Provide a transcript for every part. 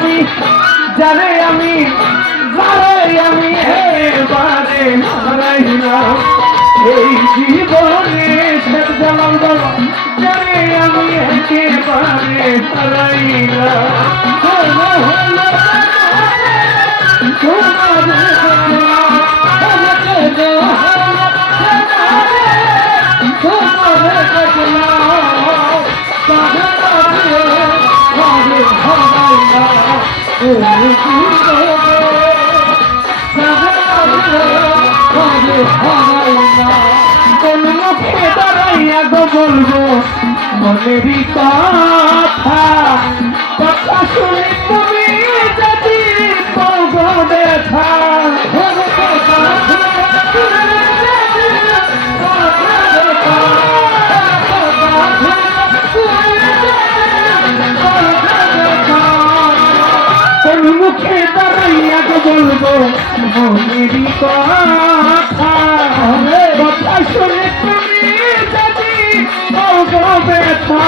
আমি জানে আমি এবারে না। এই জীবনে শেখ জালাল বাবা জানে আমি একেবারে না। হলো হলো মুখে দাঁড়াইয়া গো বলব মনেরই কথা কথা শুনে মনেরই কথা কথা শুনে তুমি যদি পাবো ব্যথা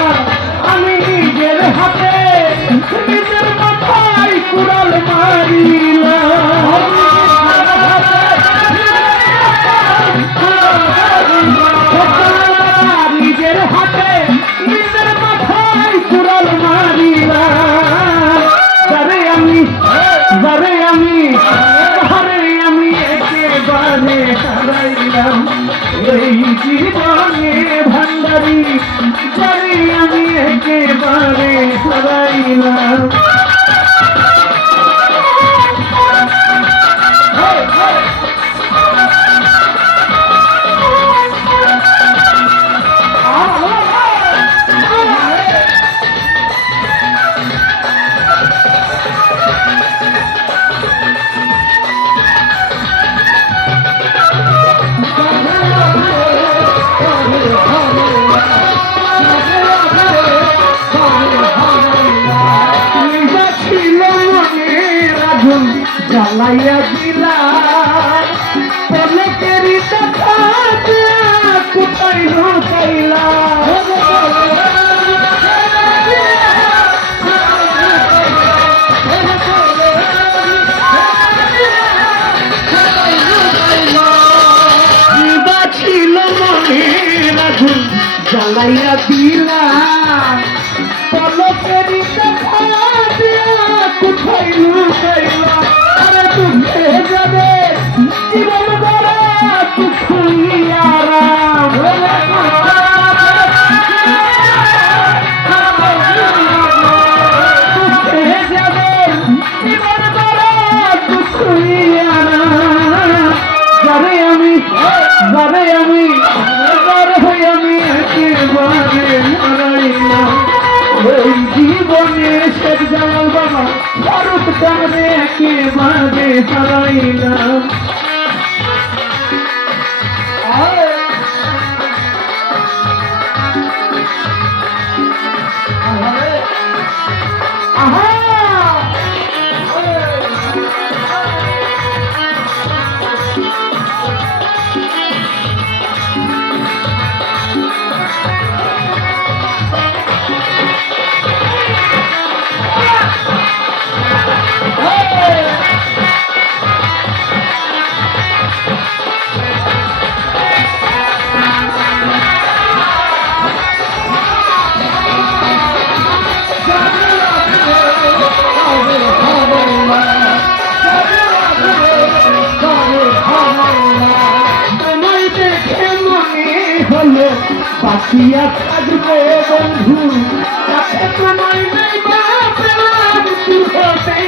আমি নিজের হাতে জীবনে ভান্ডারি যারে আমি একেবারে হারাইলাম। জ্বালাইয়া দিলা। পলকেরি কোথায় লুকাইলা? জীবনে শেখ জামাল বাবা। ফারুক কামরে একেবারে হারাইলাম পাখিয়া থাকবে বন্ধু। কাছে তোমায় নেই বা পেলাম হতেই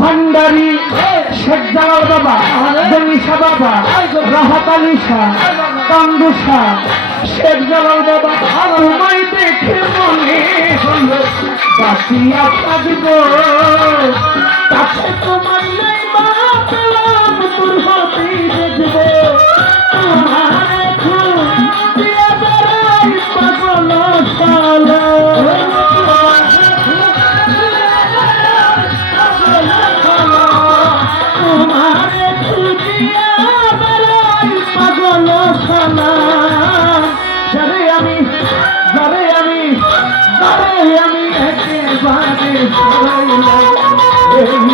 ভান্ডারি শেখ জালাল বাবা দনিশা বাবা, রাহাত আলী শাহ শেখ জালাল বাবা মনে হলো? বাসিয়া থাকব। কাছে তোমার নেই মা তোর হাতে দেখব রে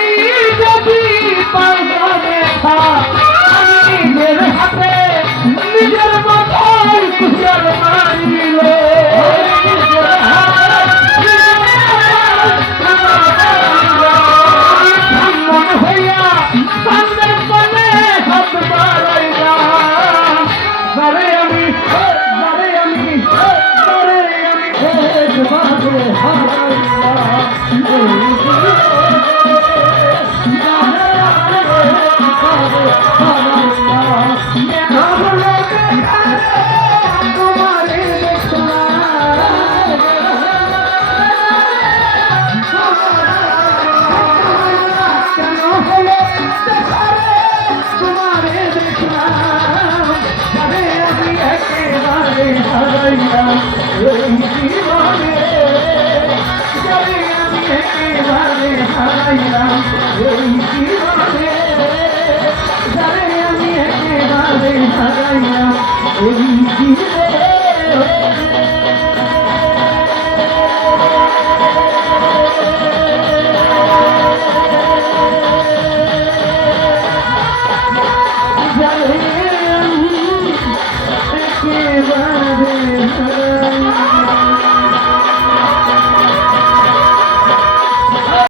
Yeah. করি